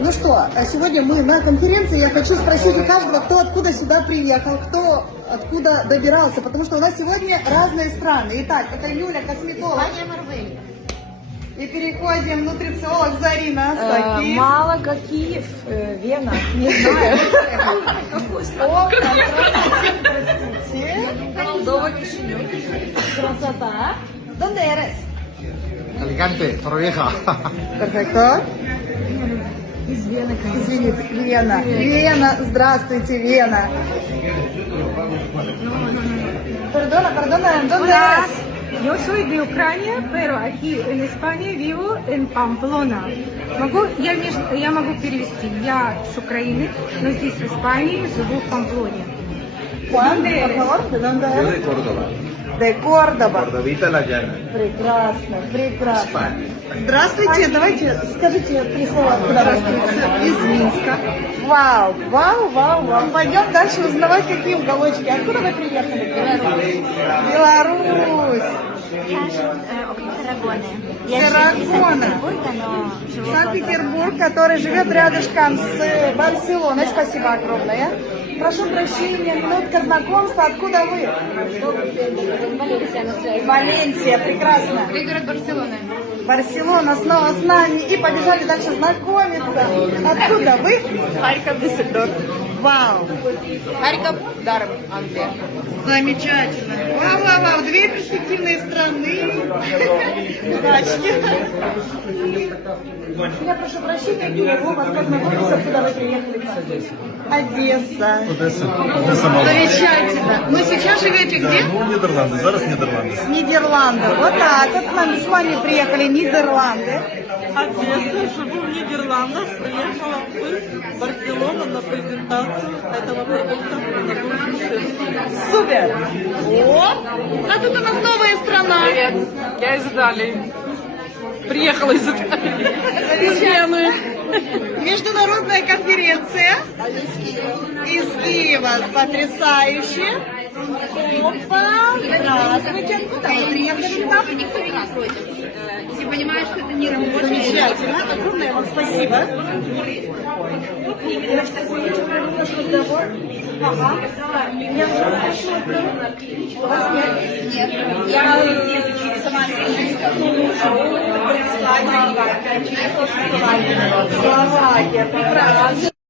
Ну что, сегодня мы на конференции. Я хочу спросить у каждого, кто откуда сюда приехал, кто откуда добирался, потому что у нас сегодня разные страны. Итак, это Юля, косметолог. И переходим нутрициолог Зарина Саки. Малага, Киев, Вена, не знаю. Молдова, Кишинев. Красота. ¿Dónde eres? Alicante, Torrevieja. Perfecto. Из Вены, конечно. Извините, Вена. Вена, здравствуйте, Вена. Perdona, ¿dónde eres? Yo soy de Ucrania, pero aquí en España vivo en Pamplona. Я могу перевести. Я с Украины, но здесь в Испании живу в Памплоне. Juan, por favor, ¿de dónde Yo eres? de Córdoba. De Córdoba. Cordovita La Llana. Прекрасно, прекрасно. España. Здравствуйте, давайте скажите три слова, откуда вы? Из Минска. Вау. Пойдем дальше узнавать, какие уголочки. Откуда вы приехали? Беларусь. Таррагона. Санкт-Петербург, который живет рядышком с Барселоной. Спасибо огромное. Прошу прощения, минутка знакомства. Откуда вы? Валенсия, прекрасно. Пригород Барселоны. Барселона снова с нами. И побежали дальше знакомиться. Откуда вы? Харьков, Дюссельдорф. Вау. Харьков, Даром, Англия. Замечательно. Вау. Две перспективные страны. Удачи. Я прошу прощения, Киев, вас познакомиться, откуда вы приехали? Одесса. Одесса, Молдова. Замечательно. Ну, сейчас живете где? Ну, Нидерланды, зараз Нидерланды. С Нидерландов. Вот так. Вот к нам в Испанию приехали Нидерланды. Одесса, живу в Нидерландах, приехала в Барселону на презентацию этого продукта на турке. Супер. О, а тут у нас новая страна. Привет, я из Италии. Приехала из Италии. Замечательно. Международная конференция из Киева. Потрясающе. Опа, здравствуйте. Откуда вы приехали? Никто не против. Если понимаешь, что это не работает. Замечательно. Огромное вам спасибо. Ага. Я уже спросила, у вас нет? Нет. Я сама Словакия, прекрасно.